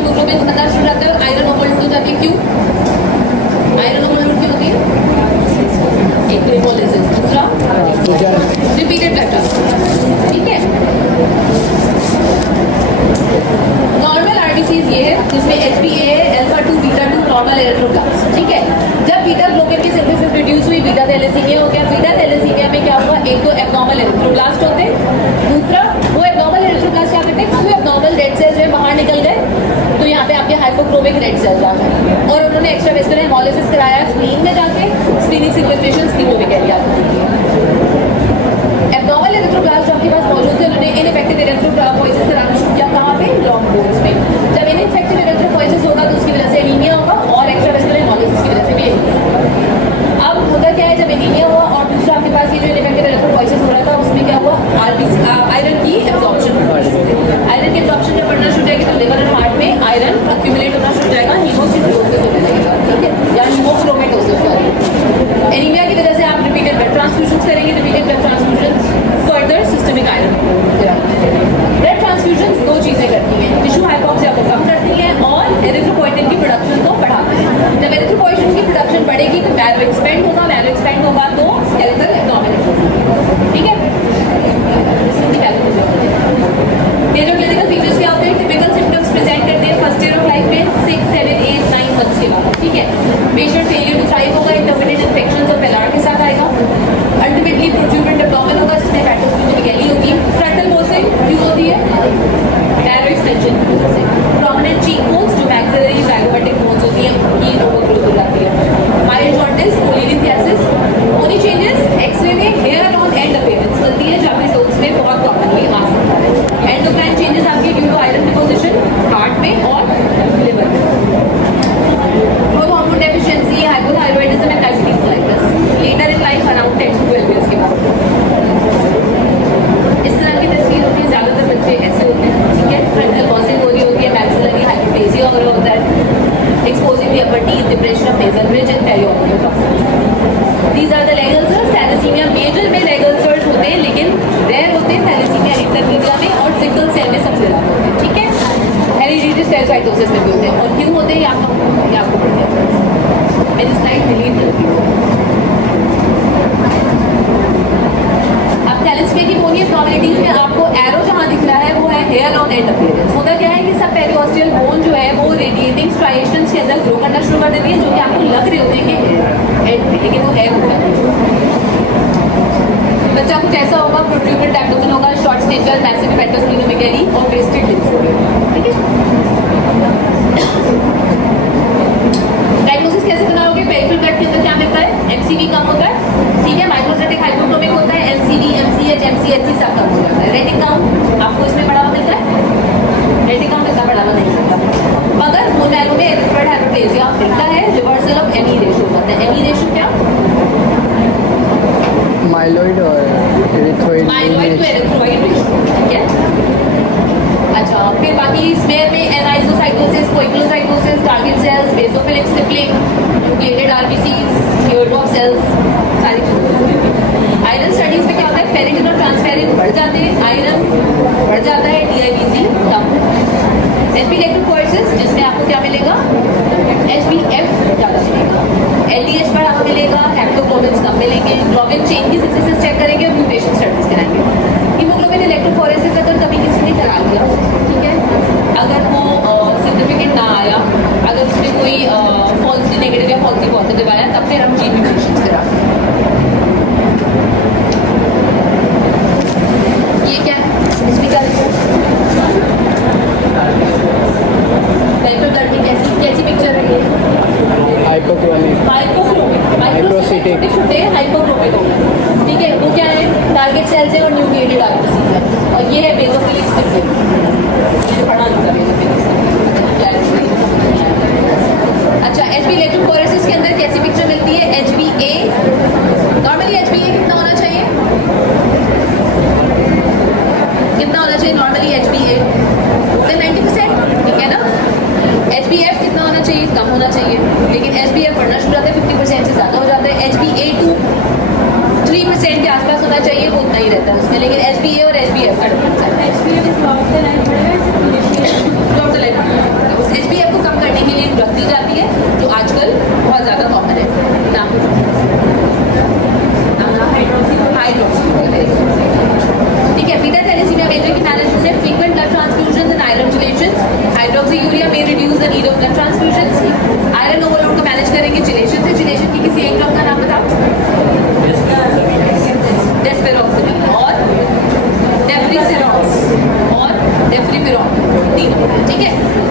Haemoglobin अंदर शुरू जाता है और आयरन ओवरलोड हो जाती है। क्यों आयरन ओवरलोड क्यों होती है? एक तो हेमोलिसिस, दूसरा रिपीटेड ब्लड ट्रांसफ्यूजन। ठीक है, नॉर्मल आरबीसीज ये है जिसमें एचबीए है, अल्फा 2 बीटा 2 नॉर्मल एरिथ्रोब्लास्ट। ठीक है, जब बीटा ग्लोबिन की सिंथेसिस रिड्यूस हुई बीटा थैलेसीमिया हो गया। बीटा थैलेसीमिया में क्या हुआ? एक तो एब्नॉर्मल एरिथ्रोब्लास्ट होते, दूसरा वो एब्नॉर्मल एरिथ्रोब्लास्ट क्या करते हैं, वो एब्नॉर्मल रेड सेल्स जो है बाहर निकल गए, तो यहाँ पे आपके हाइपोक्रोमिक रेड सेल्स आ गए और उन्होंने एक्स्ट्रा वेस्कुलर हेमोलिसिस कराया स्प्लीन में जाके, स्प्लीनिक सिक्वेस्ट्रेशन स्प्लीनोमेगाली आती है। एब्नॉर्मल एरिथ्रोब्लास्ट जो आपके पास मौजूद थे उन्होंने इनइफेक्टिव एरिथ्रोपोइसिस कराना शुरू किया। कहाँ पे? लॉन्ग बोन्स में। जब इनइफेक्टिव एरिथ्रोपोइसिस होगा तो उसकी वजह से एनीमिया होगा और एक्स्ट्रा वेस्कुलर हेमोलिसिस की वजह से भी एनीमिया होगा। अब होता क्या है, जब एनीमिया हुआ और दूसरा आपके पास ये जो इनइफेक्टिव एरिथ्रोपोइसिस हो रहा था उसमें क्या हुआ? आयरन की एब्जॉर्प्शन, आयरन की एब्जॉर्प्शन जब बढ़ना शुरू जाएगी तो लिवर एंड हार्ट में आयरन एक्यूमुलेट होना शुरू जाएगा, हीमोसिडोसिस होने लगेगा। ठीक है, या हीमोक्रोमेटोसिस। सॉरी, एनीमिया की वजह से आप रिपीटेड ब्लड ट्रांसफ्यूजन करेंगे, repeated blood transfusion further systemic iron. Blood transfusion दो चीजें करती हैं, टिश्यू हाइपोक्सिया को कम करती हैं और एरिथ्रोपोइटिन की प्रोडक्शन को बढ़ाती हैं। जब एरिथ्रोपोइटिन की प्रोडक्शन बढ़ेगी तो मैरो एक्सपेंड होगा, मैरो एक्सपेंड होगा तो स्केलेटल एब्डोमेन। ठीक है, ये जो क्लिनिकल फीचर्स क्या होते हैं? टिपिकल सिम्टम्स प्रेजेंट करते हैं फर्स्ट ईयर ऑफ लाइफ में 6, 7, 8, 9 मंथ्स के बाद। ठीक है, पेशेंट फेलियर टू थ्राइव होगा, इंटरमिटेंट इन्फेक्शंस और पेलार के साथ आएगा। अल्टीमेटली प्रोट्रूडेंट एब्डोमेन होगा जिसमें फैटोस्प्लीनोमेगाली होगी। फ्रंटल बोसिंग यूज होती है नैरो एक्सटेंशन की वजह से। प्रोमिनेंट चीक बोन्स जो मैक्सिलरी जाइगोमेटिक बोन्स होती हैं उनकी ओवरग्रोथ हो जाती है। Mild jaundice, cholelithiasis. Only changes X-ray में हेयर ऑन एंड अपीयरेंस बनती है जहाँ पे टोन्स में बहुत कॉमनली आ सकता है। एंडोक्राइन चेंजेस आपके due to iron deposition heart में और लिवर में। Growth hormone deficiency, hypothyroidism and diabetes mellitus later in life around 10 to 12 years के बाद। इस तरह की तस्वीर होती है, ज्यादातर बच्चे ऐसे होते हैं। ठीक है, फ्रंटल बॉसिंग हो रही होती है, मैक्सिलरी हाइपोप्लेसिया हो रहा होता है, exposing the upper teeth, depression of nasal bridge and periorbital trophy. These are the leg ulcers. Thalassaemia major में लेग अल्सर्स होते हैं लेकिन रेयर होते हैं थैलेसीमिया इंटरमीडिया में और सिकल सेल में सबसे ज्यादा होते हैं। ठीक है, हेरिडिटरी स्टेरोसाइटोसिस में भी होते हैं। और क्यों होते हैं आपको पता है, मेरी स्लाइड डिलीट कर दी। अब थैलेसीमिया की मोनी एब्नॉर्मलिटीज में आपको एरो जहाँ दिख रहा है वो है हेयर ऑन एंड अपीयरेंस। होता क्या है कि सब पेरिओस्टियल बोन जो है वो रेडिएटिंग स्ट्राइएशंस के अंदर ग्रो करना शुरू कर देती है जो कि आपको लग रहे होते हैं कि एंड में, लेकिन वो है होता है। बच्चा कुछ ऐसा होगा, प्रोट्रूडेंट एब्डोमेन होगा, शॉर्ट स्टेचर, मैसिव फैटोस्प्लीनोमेगाली और वेस्टेड लिम्स होंगे। ठीक है, डायग्नोसिस कैसे बनाओगे? पेरिफेरल ब्लड के अंदर क्या मिलता है? एमसीवी कम होता है। ठीक है, माइक्रोसाइटिक हाइपोक्रोमिक होता है, एमसीवी, एमसीएच, एमसीएचसी सब कम हो जाता है। रेटिक काउंट आपको इसमें बढ़ावा मिलता है, रेटिक काउंट इतना बढ़ावा नहीं मिलता। मगर मोनैरो में एरिथ्रोइड हाइपोप्लेसिया मिलता है, रिवर्सल ऑफ एनी रेशियो होता है। एनी रेशियो क्या? माइलॉइड और erythroid, myeloid to erythroid ratio. ठीक है, अच्छा, फिर बाकी स्मेयर में anisocytosis, poikilocytosis, target cells, basophilic stippling, nucleated RBCs, teardrop cells, सारी चीजें। आयरन स्टडीज में क्या होता है? फेरिटिन और ट्रांसफेरिन बढ़ जाते हैं, आयरन बढ़ जाता है, डीआईबीसी कम। एचपी इलेक्ट्रोफोरेसिस जिसमें आपको क्या मिलेगा? एचपीएफ ज़्यादा मिलेगा, एलडीएच बढ़ावा मिलेगा, हेप्टोग्लोबिन्स कम मिलेंगे। ग्लोबिन चेन की सिंथेसिस चेक करेंगे और म्यूटेशन स्टडीज कराएंगे। हीमोग्लोबिन इलेक्ट्रोफोरेसिस अगर कभी किसी ने करा लिया, ठीक है, अगर वो सिग्निफिकेंट ना आया, अगर उसमें कोई फॉल्सली नेगेटिव या फॉल्सली पॉजिटिव आया, तब फिर हम जीन म्यूटेशन कराएंगे। ये क्या है? इसमें क्या लिखा है? पेरिफेरल ब्लड में कैसी पिक्चर है ये? हाइपोक्रोमिक, माइक्रोसिटिक, छोटे हाइपोक्रोमिक हो गए। ठीक है, वो क्या है? टारगेट सेल्स है और न्यूक्लिएटेड आरबीसीज है। और ये है बेसोफिलिक स्टिपलिंग, ये पढ़ा नहीं था बेसोफिलिक स्टिपलिंग। अच्छा, एचबी इलेक्ट्रोफोरेसिस के अंदर कैसी पिक्चर मिलती है? एचबीए, नॉर्मली एचबीए कितना होना चाहिए? कितना होना चाहिए नॉर्मली एचबीए? 90%। ठीक है ना? एचबीएफ कितना होना चाहिए? कम होना चाहिए, लेकिन एचबीएफ बढ़ना शुरू होता है, 50% से ज़्यादा हो जाता है। एचबीए2 3% के आसपास होना चाहिए, वो उतना ही रहता है उसमें, लेकिन एचबीए और एचबीएफ का डिफरेंस है। तीनों, ठीक है।